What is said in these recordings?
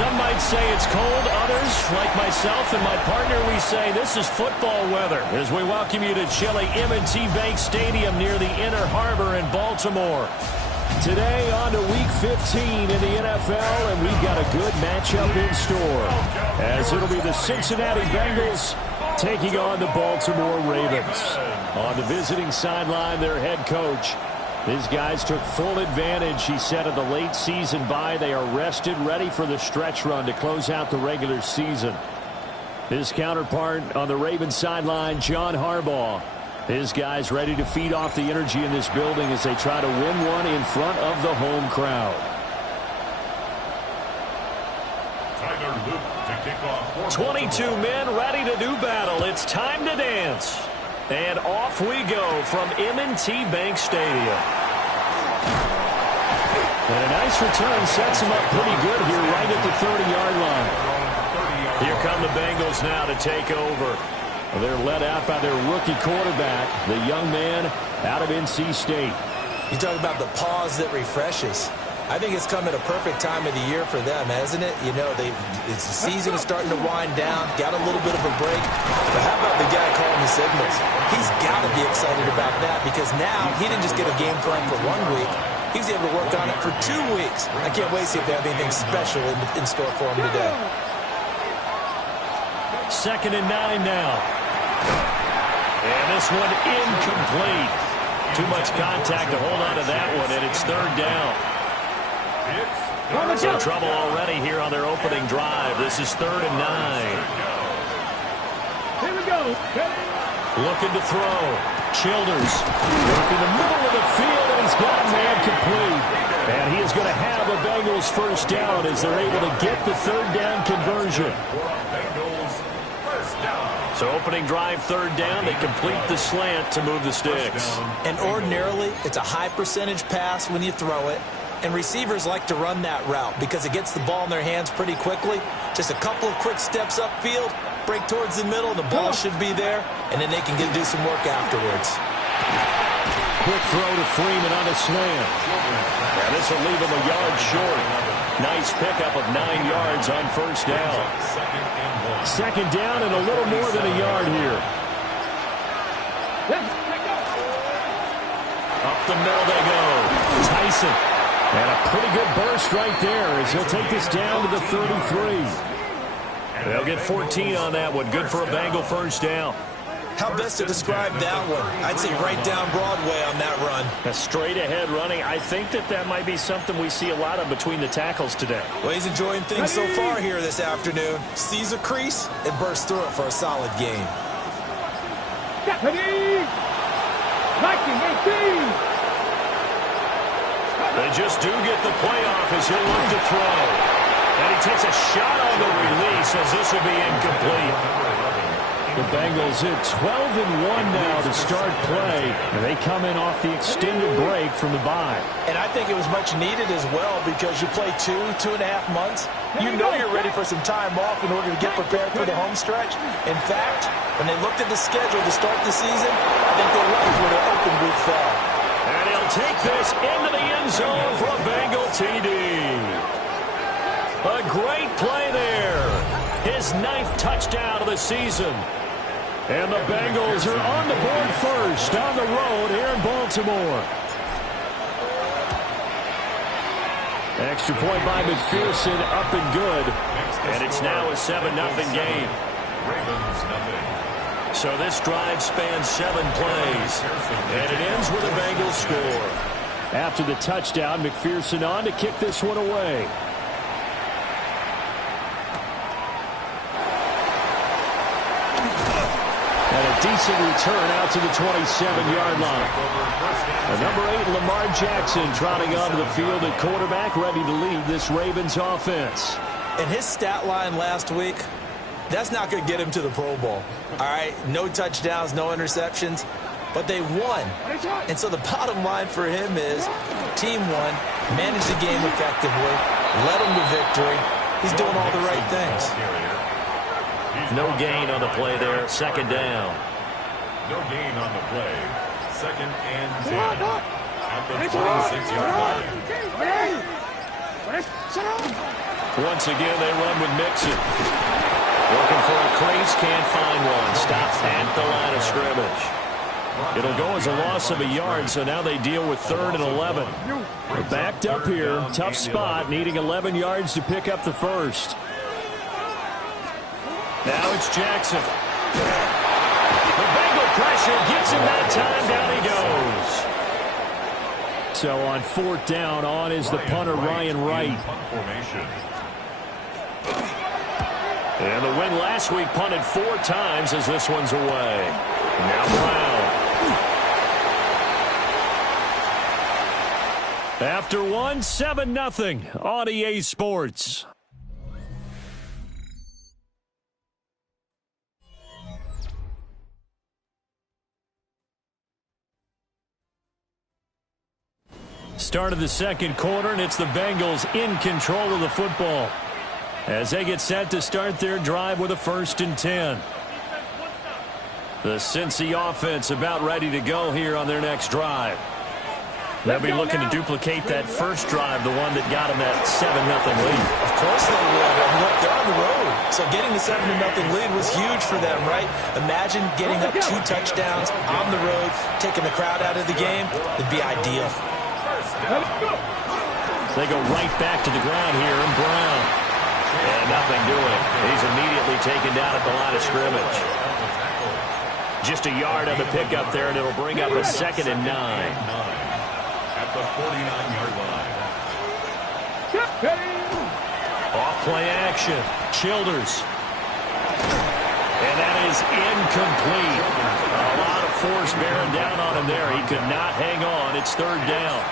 Some might say it's cold. Others, like myself and my partner, we say this is football weather as we welcome you to chilly M&T Bank Stadium near the Inner Harbor in Baltimore. Today on to Week 15 in the NFL, and we've got a good matchup in store, as it'll be the Cincinnati Bengals taking on the Baltimore Ravens. On the visiting sideline, their head coach. These guys took full advantage, he said, of the late season bye. They are rested, ready for the stretch run to close out the regular season. His counterpart on the Ravens sideline, John Harbaugh. His guys ready to feed off the energy in this building as they try to win one in front of the home crowd. 22 men ready to do battle. It's time to dance. And off we go from M&T Bank Stadium. And a nice return sets him up pretty good here right at the 30-yard line. Here come the Bengals now to take over. They're led out by their rookie quarterback, the young man out of NC State. You talk about the pause that refreshes. I think it's come at a perfect time of the year for them, hasn't it? You know, the season is starting to wind down, got a little bit of a break. But how about the guy calling the signals? He's got to be excited about that because now he didn't just get a game plan for 1 week. He's able to work on it for 2 weeks. I can't wait to see if they have anything special in store for him today. 2nd and 9 now. And this one incomplete. Too much contact to hold on to that one, and it's 3rd down. Some trouble already here on their opening drive. This is 3rd and 9. Here we go. Looking to throw. Childers working the middle of the field, and he's got man complete. And he is going to have a Bengals first down as they're able to get the 3rd down conversion. So opening drive, 3rd down. They complete the slant to move the sticks. And ordinarily, it's a high percentage pass when you throw it. And receivers like to run that route because it gets the ball in their hands pretty quickly. Just a couple of quick steps upfield, break towards the middle, the ball should be there, and then they can do some work afterwards. Quick throw to Freeman on a slant. Now this will leave him a yard short. Nice pickup of 9 yards on first down. 2nd down and a little more than a yard here. Up the middle they go. Tyson. And a pretty good burst right there as he'll take this down to the 33. They'll get 14 on that one. Good for a Bengal first down. How best to describe that one? I'd say right down Broadway on that run. A straight ahead running. I think that might be something we see a lot of between the tackles today. Well, he's enjoying things so far here this afternoon. Sees a crease and bursts through it for a solid gain. Ready? 19-18. They just do get the playoff as he'll look to throw. And he takes a shot on the release as this will be incomplete. The Bengals hit 12-1 now to start play. And they come in off the extended break from the bye. And I think it was much needed as well because you play 2.5 months. You know you're ready for some time off in order to get prepared for the home stretch. In fact, when they looked at the schedule to start the season, I think they liked where their open week fell. And he'll take this into the end zone for a Bengal TD. A great play there. His 9th touchdown of the season. And the Bengals are on the board first on the road here in Baltimore. Extra point by McPherson, up and good. And it's now a 7-0 game. So this drive spans 7 plays. And it ends with a Bengals score. After the touchdown, McPherson on to kick this one away. And a decent return out to the 27-yard line. The number 8, Lamar Jackson, trotting onto the field at quarterback, ready to lead this Ravens offense. And his stat line last week, that's not going to get him to the Pro Bowl. All right, no touchdowns, no interceptions, but they won. And so the bottom line for him is team won, managed the game effectively, led them to victory. He's doing all the right things. No gain on the play there, 2nd down. No gain on the play, 2nd and 10 at the 26-yard line. Once again, they run with Mixon. Looking for a crease, can't find one. Stops at the line of scrimmage. It'll go as a loss of a yard, so now they deal with 3rd and 11. They're backed up here. Tough spot, needing 11 yards to pick up the first. Now it's Jackson. The Bengal pressure gets him that time. Down he goes. So on 4th down, on is the punter, Ryan Wright. And the win last week punted 4 times as this one's away. Now Brown. After 1, 7-0 on EA Sports. Start of the second quarter, and it's the Bengals in control of the football as they get set to start their drive with a 1st and 10. The Cincy offense about ready to go here on their next drive. They'll be looking to duplicate that first drive, the one that got them that 7-0 lead. Of course they would. I mean, look, they're on the road. So getting the 7-0 lead was huge for them, right? Imagine getting up 2 touchdowns on the road, taking the crowd out of the game. It'd be ideal. They go right back to the ground here, and Brown. And nothing doing. He's immediately taken down at the line of scrimmage. Just a yard on the pickup there, and it'll bring up a 2nd and 9. At the 49-yard line. Off play action. Childers. And that is incomplete. A lot of force bearing down on him there. He could not hang on. It's 3rd down.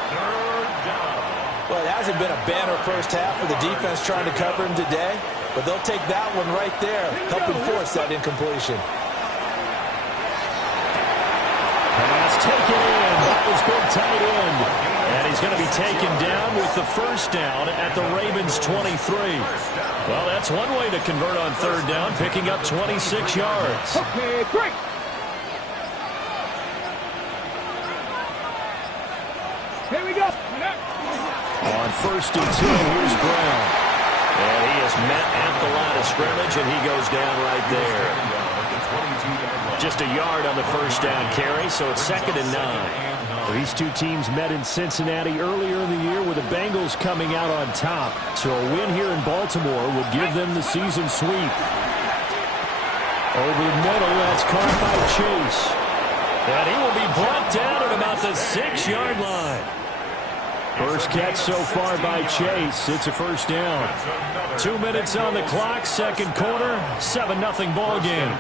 Well, it hasn't been a banner first half for the defense trying to cover him today, but they'll take that one right there, helping force that incompletion. Pass taken in by his big tight end. And he's going to be taken down with the 1st down at the Ravens 23. Well, that's one way to convert on 3rd down, picking up 26 yards. Okay, great. Here we go. On 1st and 2, here's Brown. And he is met at the line of scrimmage, and he goes down right there. Just a yard on the 1st down carry, so it's 2nd and 9. These two teams met in Cincinnati earlier in the year with the Bengals coming out on top. So a win here in Baltimore would give them the season sweep. Over the middle, that's caught by Chase. And he will be brought down at about the 6-yard line. First catch so far by Chase. It's a 1st down. 2 minutes on the clock, 2nd quarter, 7-0 ball game.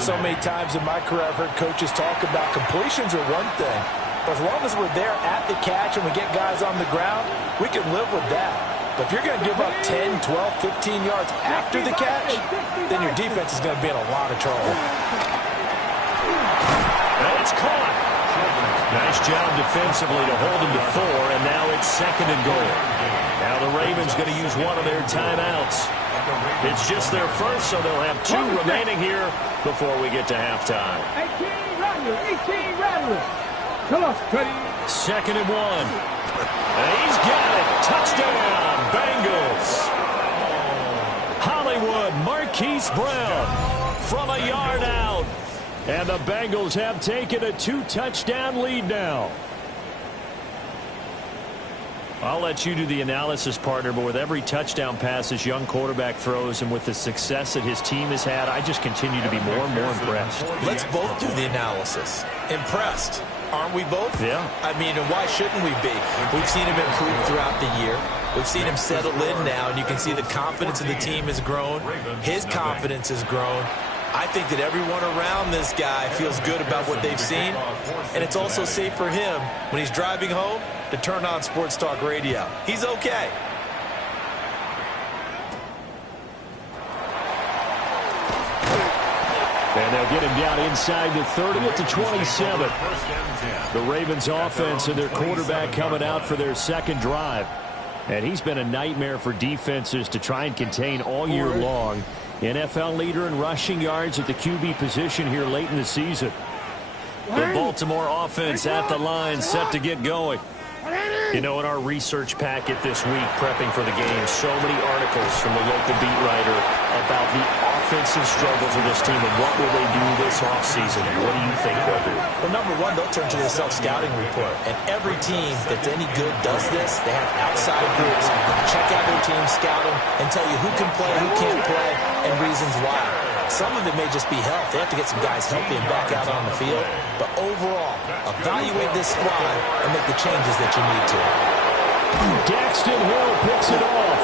So many times in my career I've heard coaches talk about completions are one thing. But as long as we're there at the catch and we get guys on the ground, we can live with that. But if you're going to give up 10, 12, 15 yards after the catch, then your defense is going to be in a lot of trouble. That's caught. Nice job defensively to hold him to 4, and now it's 2nd and goal. Now the Ravens going to use one of their timeouts. It's just their first, so they'll have 2 remaining here before we get to halftime. 18 Rattler. Come on, Cuddy. 2nd and 1. And he's got it. Touchdown, Bengals. Hollywood, Marquise Brown from a yard out. And the Bengals have taken a 2-touchdown lead now. I'll let you do the analysis, partner, but with every touchdown pass this young quarterback throws and with the success that his team has had, I just continue to be more and more impressed. Let's both do the analysis. Impressed. Aren't we both? Yeah. I mean, and why shouldn't we be? We've seen him improve throughout the year. We've seen him settle in now, and you can see the confidence of the team has grown. His confidence has grown. I think that everyone around this guy feels good about what they've seen, and it's also safe for him when he's driving home to turn on Sports Talk Radio. He's okay. And they'll get him down inside the 30 at the 27. The Ravens offense and their quarterback coming out for their 2nd drive. And he's been a nightmare for defenses to try and contain all year long. NFL leader in rushing yards at the QB position here late in the season. The Baltimore offense at the line, set to get going. You know, in our research packet this week, prepping for the game, so many articles from the local beat writer about the offensive struggles of this team and what will they do this offseason. What do you think they'll do? Well, number one, they'll turn to their self-scouting report. And every team that's any good does this. They have outside groups that check out their team, scout them, and tell you who can play, who can't play, and reasons why. Some of it may just be health. They have to get some guys healthy and back out on the field. But overall, evaluate this squad and make the changes that you need to. Daxton Hill picks it off.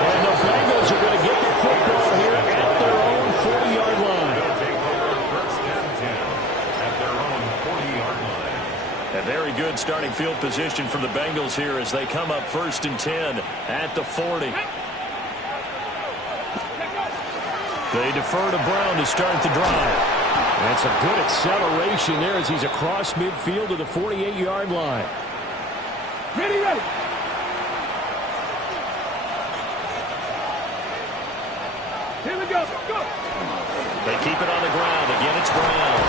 And the Bengals are going to get the football here at their own 40-yard line. First and 10 at their own 40-yard line. A very good starting field position for the Bengals here as they come up first and 10 at the 40. They defer to Brown to start the drive. That's a good acceleration there as he's across midfield to the 48-yard line. Ready, ready. Here we go. Go. They keep it on the ground. Again, it's Brown.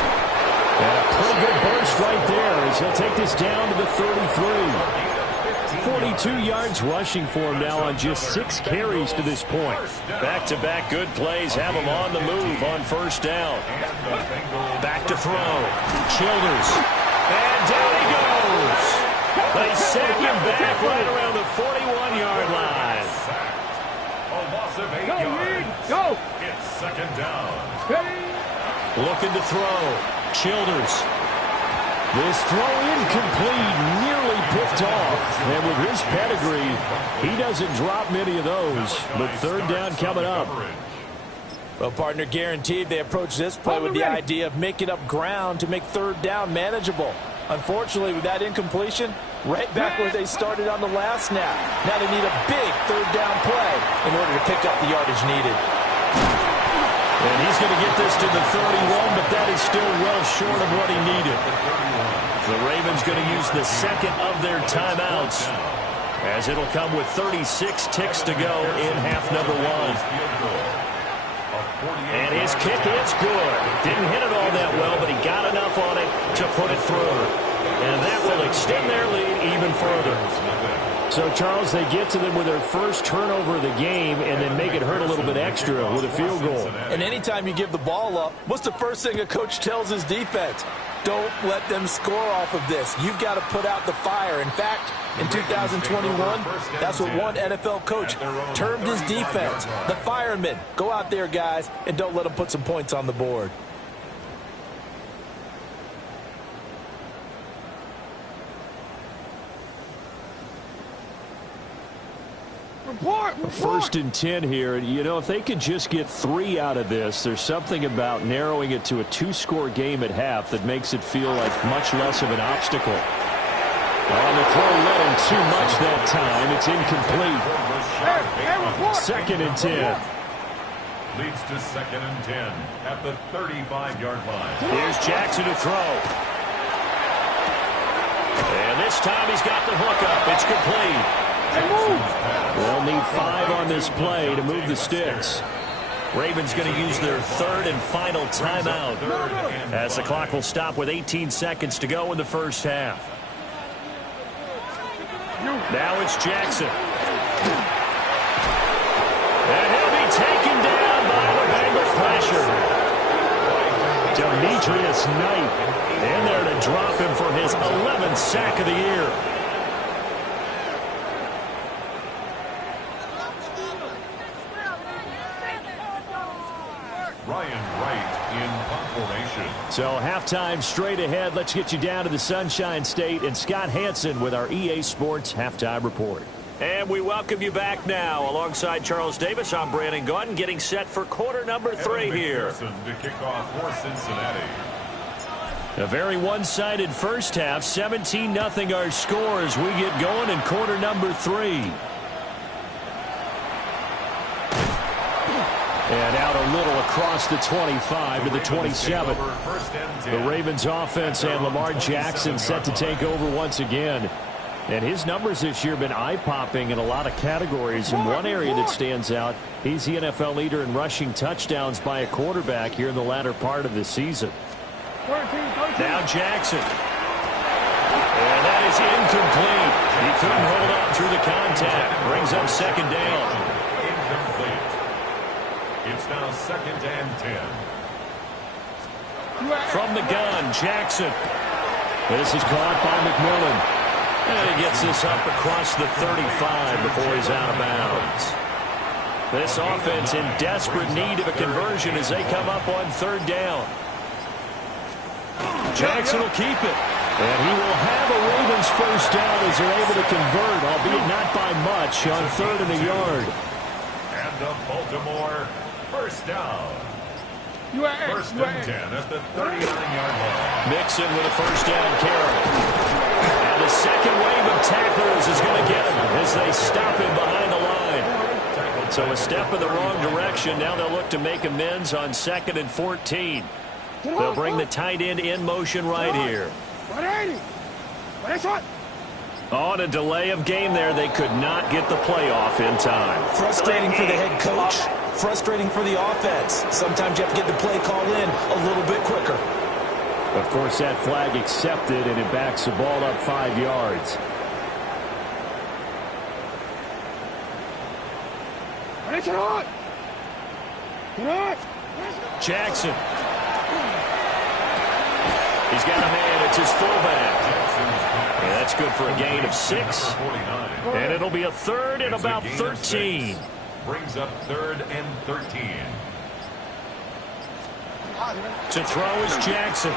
And a pretty good burst right there as he'll take this down to the 33. 42 yards rushing for him now on just 6 carries to this point. Back-to-back good plays have him on the move on first down. Back to throw. Childers. And down he goes. They sack him back right around the 41-yard line. A loss of 8 Go, yards. Reed. Go. It's second down. Ready. Looking to throw. Childers. This throw incomplete, nearly picked off. And with his pedigree, he doesn't drop many of those. But third down coming up. Well, partner, guaranteed they approach this play with the idea of making up ground to make third down manageable. Unfortunately, with that incompletion, right back where they started on the last snap. Now they need a big third down play in order to pick up the yardage needed. And he's going to get this to the 31, but that is still well short of what he needed. The Ravens going to use the second of their timeouts as it'll come with 36 ticks to go in half number 1. And his kick is good. Didn't hit it all that well, but he got enough on it to put it through. And that will extend their lead even further. So, Charles, they get to them with their first turnover of the game and then make it hurt a little bit extra with a field goal. And anytime you give the ball up, what's the first thing a coach tells his defense? Don't let them score off of this. You've got to put out the fire. In fact, in 2021, that's what one NFL coach termed his defense, the firemen. Go out there, guys, and don't let them put some points on the board. Report. First and 10 here. You know, if they could just get 3 out of this, there's something about narrowing it to a 2-score game at half that makes it feel like much less of an obstacle. On the throw, let him too much that time. It's incomplete. Second and 10. Leads to second and 10 at the 35-yard line. Here's Jackson to throw. And this time he's got the hook up. It's complete. They'll need 5 on this play to move the sticks. Ravens going to use their third and final timeout as the clock will stop with 18 seconds to go in the first half. Now it's Jackson. And he'll be taken down by the Bengal pressure. Demetrius Knight in there to drop him for his 11th sack of the year. So halftime straight ahead. Let's get you down to the Sunshine State and Scott Hansen with our EA Sports Halftime Report. And we welcome you back now. Alongside Charles Davis, I'm Brandon Gunn, getting set for quarter number 3 here. To kick off for Cincinnati. A very one-sided first half. 17-0 our score as we get going in quarter number 3. And out a little across the 25 to the 27. The Ravens offense and Lamar Jackson set to take over once again. And his numbers this year have been eye-popping in a lot of categories. In one area that stands out, he's the NFL leader in rushing touchdowns by a quarterback here in the latter part of the season. Now Jackson. And that is incomplete. He couldn't hold on through the contact. Brings up second down. Incomplete. It's now 2nd and 10. From the gun, Jackson. This is caught by McMillan. And he gets this up across the 35 before he's out of bounds. This offense in desperate need of a conversion as they come up on 3rd down. Jackson will keep it. And he will have a Ravens first down as they're able to convert, albeit not by much, on 3rd and a yard. And the Baltimore first down. 1st and 10 at the 39-yard line. Mixon with a first down carry. And the second wave of tacklers is going to get him as they stop him behind the line. So a step in the wrong direction. Now they'll look to make amends on 2nd and 14. They'll bring the tight end in motion right here. On a delay of game there, they could not get the playoff in time. Frustrating for the head coach. Frustrating for the offense. Sometimes you have to get the play call in a little bit quicker. Of course, that flag accepted, and it backs the ball up 5 yards. Jackson. He's got a man. It's his fullback. And that's good for a gain of 6. And it'll be a 3rd and about 13. Brings up 3rd and 13. To throw is Jackson.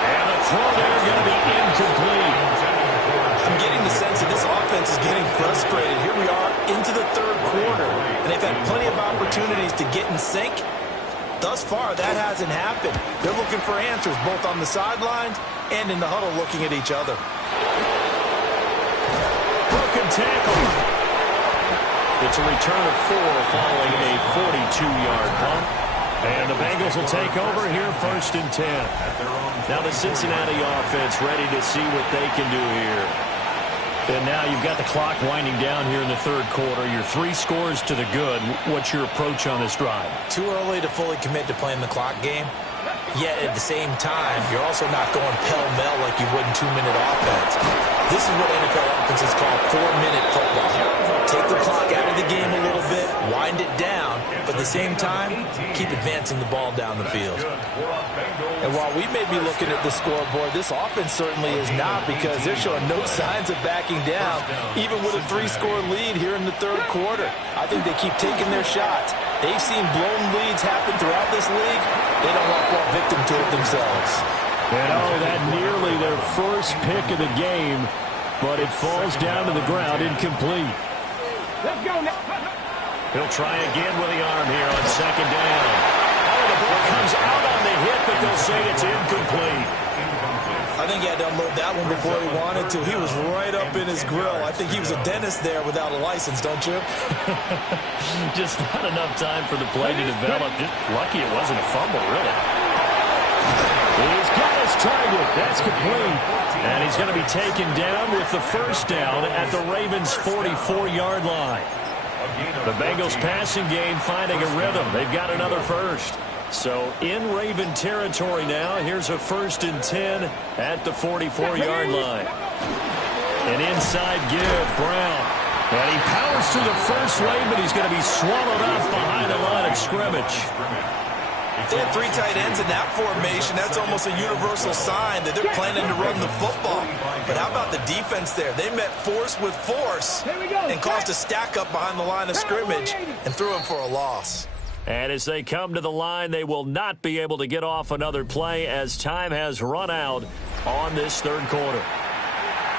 And the throw there going to be incomplete. I'm getting the sense that this offense is getting frustrated. Here we are into the 3rd quarter, and they've had plenty of opportunities to get in sync. Thus far, that hasn't happened. They're looking for answers both on the sidelines and in the huddle looking at each other. Broken tackle. It's a return of 4 following a 42-yard punt. And the Bengals will take over here 1st and 10. Now the Cincinnati offense ready to see what they can do here. And now you've got the clock winding down here in the 3rd quarter. You're 3 scores to the good. What's your approach on this drive? Too early to fully commit to playing the clock game. Yet at the same time, you're also not going pell-mell like you would in 2-minute offense. This is what NFL offenses call 4-minute football. Take the clock out of the game a little bit, wind it down, but at the same time, keep advancing the ball down the field. And while we may be looking at the scoreboard, this offense certainly is not, because they're showing no signs of backing down, even with a 3-score lead here in the 3rd quarter. I think they keep taking their shots. They've seen blown leads happen throughout this league. They don't want to fall victim to it themselves. And that nearly their first pick of the game, but it falls down to the ground incomplete. Let's go now. He'll try again with the arm here on 2nd down. Oh, the ball comes out on the hit, but they'll say it's incomplete. I think he had to unload that one before he wanted to. He was right up in his grill. I think he was a dentist there without a license, don't you? Just not enough time for the play to develop. Just lucky it wasn't a fumble, really. He's got his target. That's complete. And he's going to be taken down with the first down at the Ravens' 44-yard line. The Bengals passing game finding a rhythm. They've got another first. So in Raven territory now, here's a 1st and 10 at the 44-yard line. An inside give, Brown. And he powers through the first lane, but he's going to be swallowed up behind the line of scrimmage. They have 3 tight ends in that formation. That's almost a universal sign that they're planning to run the football. But how about the defense there? They met force with force and caused a stack up behind the line of scrimmage and threw him for a loss. And as they come to the line, they will not be able to get off another play as time has run out on this 3rd quarter.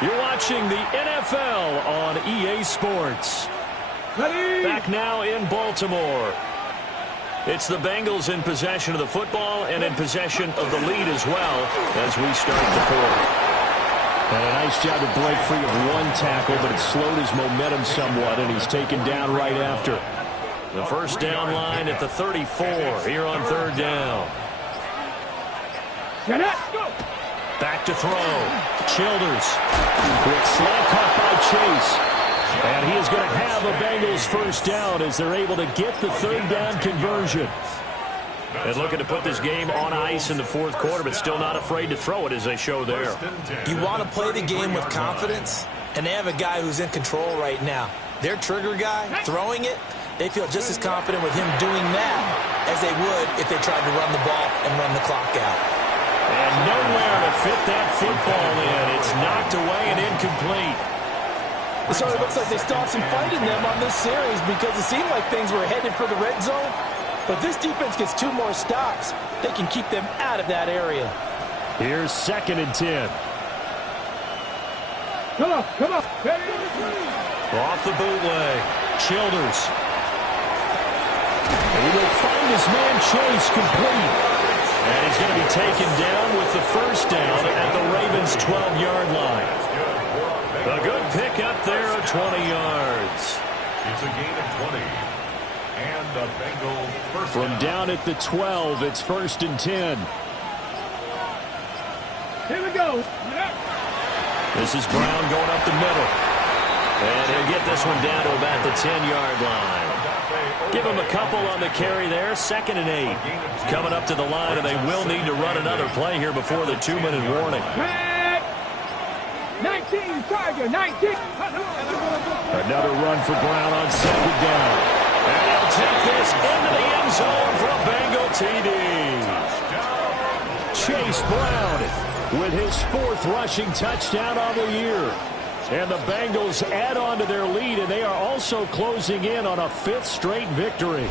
You're watching the NFL on EA Sports. Back now in Baltimore. It's the Bengals in possession of the football and in possession of the lead as well as we start the 4th. And a nice job to break free of 1 tackle, but it slowed his momentum somewhat, and he's taken down right after. The first down line at the 34 here on 3rd down. Back to throw. Childers. Quick slant caught by Chase. And he is going to have a Bengals first down as they're able to get the 3rd down conversion. And looking to put this game on ice in the fourth quarter, but still not afraid to throw it as they show there. You want to play the game with confidence, and they have a guy who's in control right now. Their trigger guy, throwing it, they feel just as confident with him doing that as they would if they tried to run the ball and run the clock out. And nowhere to fit that football in. It's knocked away and incomplete. So it looks like they still have some fight in them on this series because it seemed like things were headed for the red zone. But this defense gets 2 more stops. They can keep them out of that area. Here's 2nd and 10. Come on. Off the bootleg. Childers. He will find his man Chase complete. And he's going to be taken down with the first down at the Ravens' 12-yard line. A good pickup there of 20 yards. It's a gain of 20. And the Bengals first From down at the 12, it's 1st and 10. Here we go. This is Brown going up the middle. And he'll get this one down to about the 10-yard line. Give him a couple on the carry there. 2nd and 8. Coming up to the line, and they will need to run another play here before the 2-minute warning. 19, Tiger, 19. Another run for Brown on 2nd down. And he'll take this into the end zone for a Bengal TD. Chase Brown with his 4th rushing touchdown on the year. And the Bengals add on to their lead, and they are also closing in on a 5th straight victory.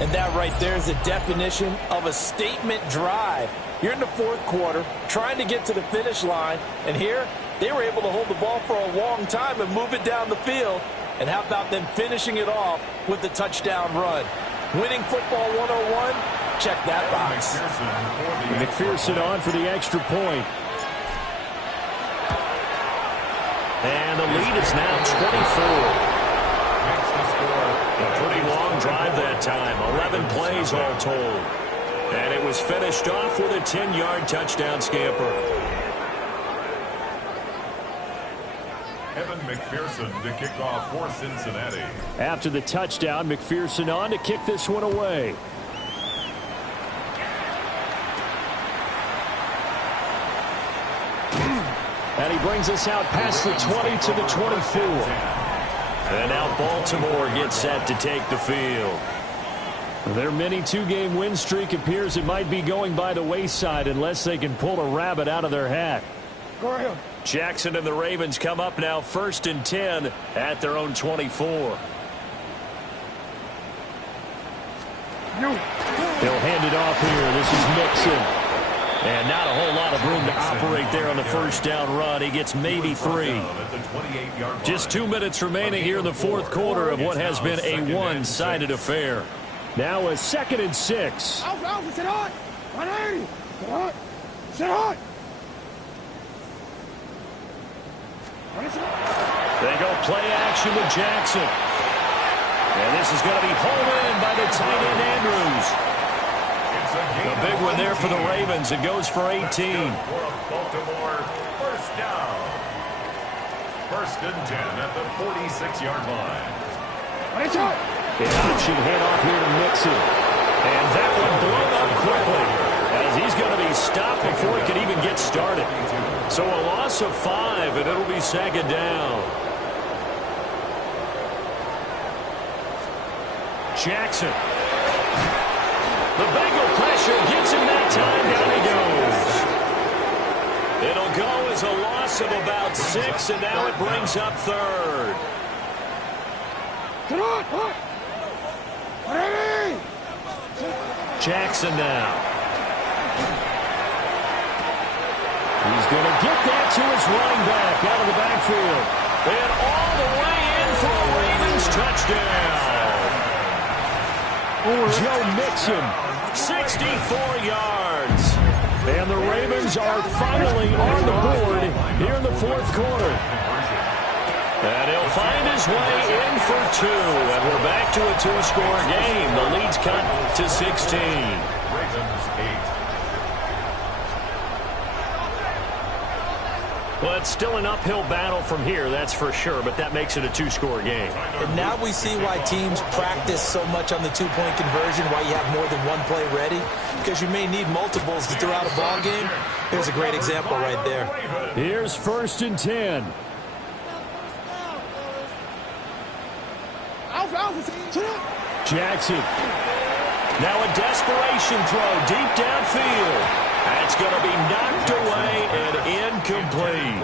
And that right there is the definition of a statement drive. You're in the 4th quarter, trying to get to the finish line, and here they were able to hold the ball for a long time and move it down the field. And how about them finishing it off with the touchdown run? Winning football 101, check that box. McPherson on for the extra point. And the lead is now 24. A pretty long drive that time. 11 plays all told. And it was finished off with a 10-yard touchdown scamper. Evan McPherson to kick off for Cincinnati. After the touchdown, McPherson on to kick this one away. And he brings us out past the 20 to the 24. And now Baltimore gets set to take the field. Their mini 2-game win streak appears it might be going by the wayside unless they can pull a rabbit out of their hat. Go ahead. Jackson and the Ravens come up now 1st and 10 at their own 24. He'll hand it off here. This is Mixon. And not a whole lot of room to operate there on the first down run. He gets maybe 3. Just 2 minutes remaining here in the 4th quarter of what has been a one-sided affair. Now a 2nd and 6. Alpha, sit hot. 180. Sit hot. Sit hot. They go play action with Jackson. And this is going to be hauled in by the tight end Andrews. A big one there for the Ravens. It goes for 18. Baltimore, first down. 1st and 10 at the 46-yard line. An option handoff here to Mixon. And that one blown up quickly as he's going to be stopped before he can even get started. So a loss of 5, and it'll be 2nd down. Jackson. The Bengal pressure gets him that time. Down he goes. It'll go as a loss of about 6, and now it brings up 3rd. Jackson now. He's going to get that to his running back out of the backfield. And all the way in for a Ravens touchdown. Joe Mixon, 64 yards. And the Ravens are finally on the board here in the 4th quarter. And he'll find his way in for 2. And we're back to a 2-score game. The lead's cut to 16. Ravens 8. Well, it's still an uphill battle from here, that's for sure, but that makes it a two-score game. And now we see why teams practice so much on the two-point conversion, why you have more than one play ready, because you may need multiples throughout a ball game. Here's a great example right there. Here's 1st and 10. Jackson. Now a desperation throw deep downfield. That's going to be knocked away and incomplete.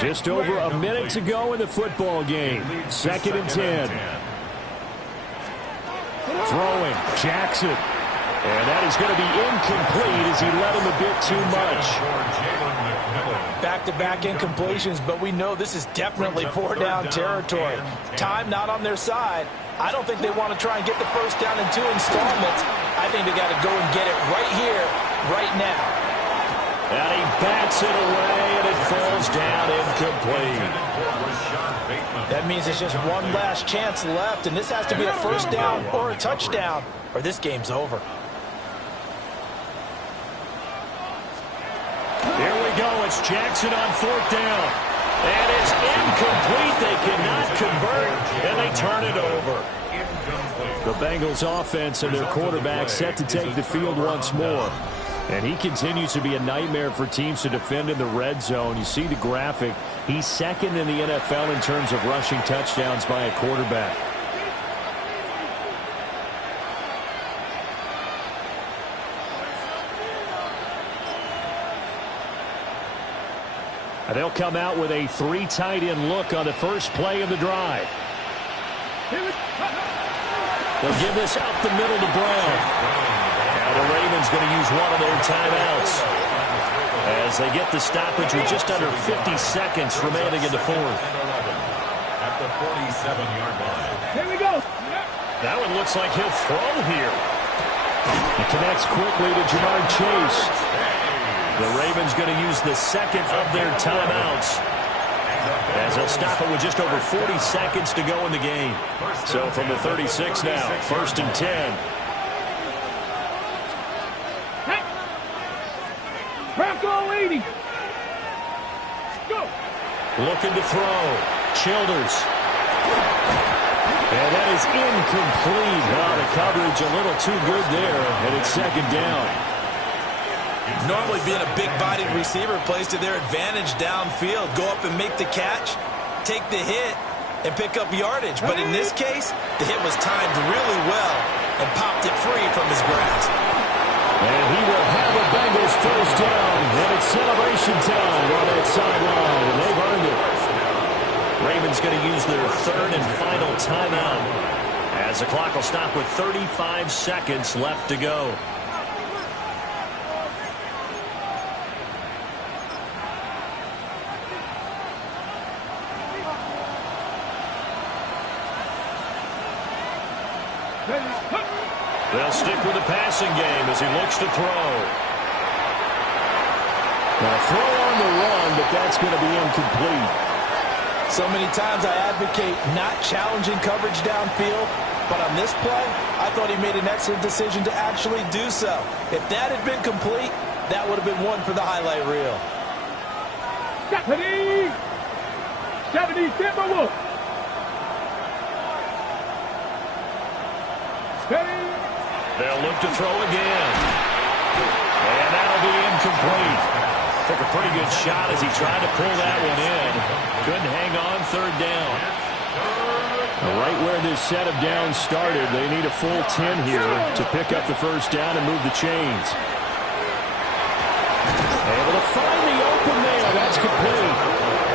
Just over a minute to go in the football game. 2nd and 10. Throwing. Jackson. And that is going to be incomplete as he led him a bit too much. Back-to-back incompletions, but we know this is definitely 4-down territory. Time not on their side. I don't think they want to try and get the first down in 2 installments. I think they got to go and get it right here, right now. And he bats it away, and it falls down incomplete. That means there's just one last chance left, and this has to be a first down or a touchdown, or this game's over. Here we go. It's Jackson on 4th down. And it's incomplete. They cannot convert, and they turn it over. The Bengals offense and their quarterback set to take the field once more. And he continues to be a nightmare for teams to defend in the red zone. You see the graphic. He's 2nd in the NFL in terms of rushing touchdowns by a quarterback. And they'll come out with a 3 tight end look on the first play of the drive. They'll give this out the middle to Brown. Now the Ravens going to use one of their timeouts as they get the stoppage with just under 50 seconds remaining in the 4th. At the 47-yard line. Here we go. That one looks like he'll throw here. He connects quickly to Jamar Chase. The Ravens going to use the 2nd of their timeouts as they'll stop it with just over 40 seconds to go in the game. So from the 36 now, 1st and 10. Hey. Bronco 80. Go. Looking to throw. Childers. And that is incomplete. Well, the coverage a little too good there, and it's 2nd down. Normally being a big-bodied receiver plays to their advantage downfield. Go up and make the catch, take the hit, and pick up yardage. But in this case, the hit was timed really well and popped it free from his grasp. And he will have a Bengals first down. And it's celebration time on that sideline, and they've earned it. Ravens going to use their 3rd and final timeout as the clock will stop with 35 seconds left to go. They'll stick with the passing game as he looks to throw. Now throw on the run, but that's going to be incomplete. So many times I advocate not challenging coverage downfield, but on this play, I thought he made an excellent decision to actually do so. If that had been complete, that would have been one for the highlight reel. 70, Timberwolf. They'll look to throw again. And that'll be incomplete. Took a pretty good shot as he tried to pull that one in. Couldn't hang on 3rd down. Right where this set of downs started, they need a full 10 here to pick up the first down and move the chains. Able to find the open there. That's complete.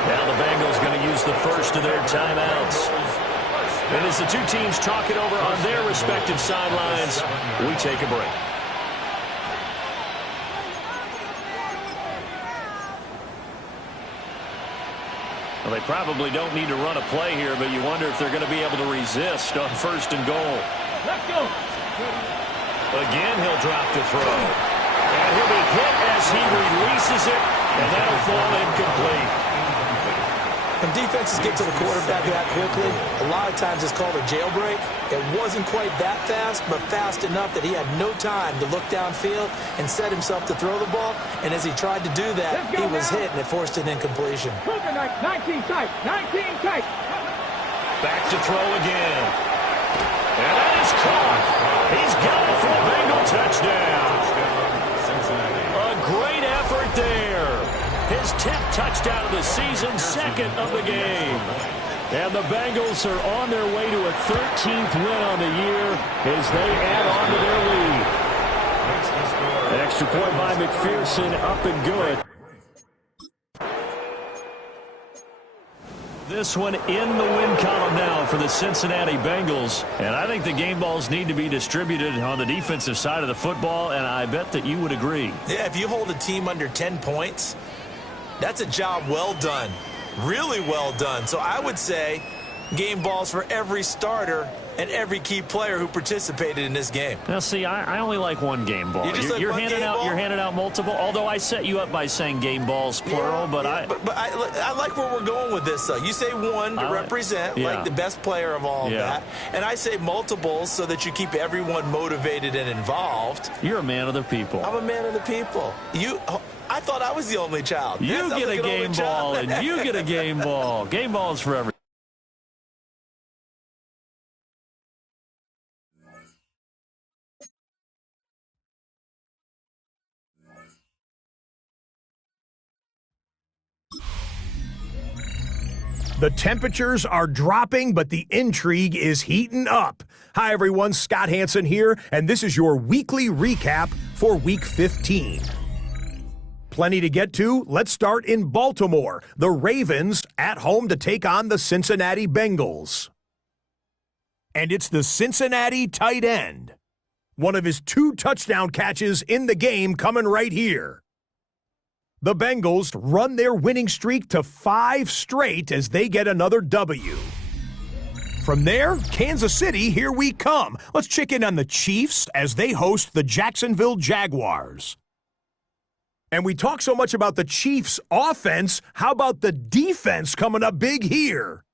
Now the Bengals going to use the first of their timeouts. And as the two teams talk it over on their respective sidelines, we take a break. Well, they probably don't need to run a play here, but you wonder if they're going to be able to resist on 1st and goal. Let's go. Again, he'll drop to throw. And he'll be hit as he releases it, and that'll fall incomplete. When defenses get to the quarterback that quickly, a lot of times it's called a jailbreak. It wasn't quite that fast, but fast enough that he had no time to look downfield and set himself to throw the ball. And as he tried to do that, he was hit, and it forced an incompletion. 19 tight, 19 tight. Back to throw again. And that is caught. He's got it for a Bengal touchdown. A great effort there. His 10th touchdown of the season, second of the game. And the Bengals are on their way to a 13th win on the year as they add on to their lead. An extra point by McPherson, up and good. This one in the win column now for the Cincinnati Bengals. And I think the game balls need to be distributed on the defensive side of the football, and I bet that you would agree. Yeah, if you hold a team under 10 points, that's a job well done. Really well done. So I would say game balls for every starter and every key player who participated in this game. Now, see, I only like one game ball. You're handing out multiple, although I set you up by saying game balls, plural. But I like where we're going with this, though. You say one to represent, like the best player of all of that. And I say multiples so that you keep everyone motivated and involved. You're a man of the people. I'm a man of the people. I thought I was the only child. You get a game ball, and you get a game ball. Game balls for everyone. The temperatures are dropping, but the intrigue is heating up. Hi, everyone. Scott Hansen here, and this is your weekly recap for Week 15. Plenty to get to. Let's start in Baltimore. The Ravens at home to take on the Cincinnati Bengals. And it's the Cincinnati tight end. One of his 2 touchdown catches in the game coming right here. The Bengals run their winning streak to 5 straight as they get another W. From there, Kansas City, here we come. Let's check in on the Chiefs as they host the Jacksonville Jaguars. And we talk so much about the Chiefs' offense. How about the defense coming up big here?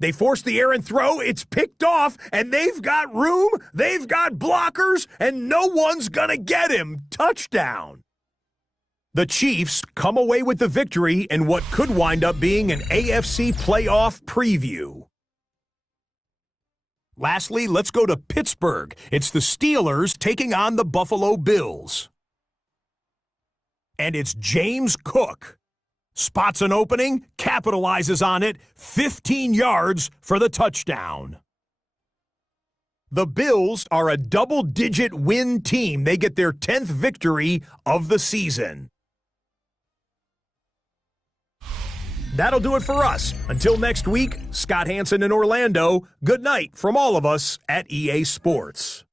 They force the errant throw, it's picked off, and they've got room, they've got blockers, and no one's gonna get him. Touchdown. The Chiefs come away with the victory in what could wind up being an AFC playoff preview. Lastly, let's go to Pittsburgh. It's the Steelers taking on the Buffalo Bills. And it's James Cook. Spots an opening, capitalizes on it, 15 yards for the touchdown. The Bills are a double-digit win team. They get their 10th victory of the season. That'll do it for us. Until next week, Scott Hansen in Orlando, good night from all of us at EA Sports.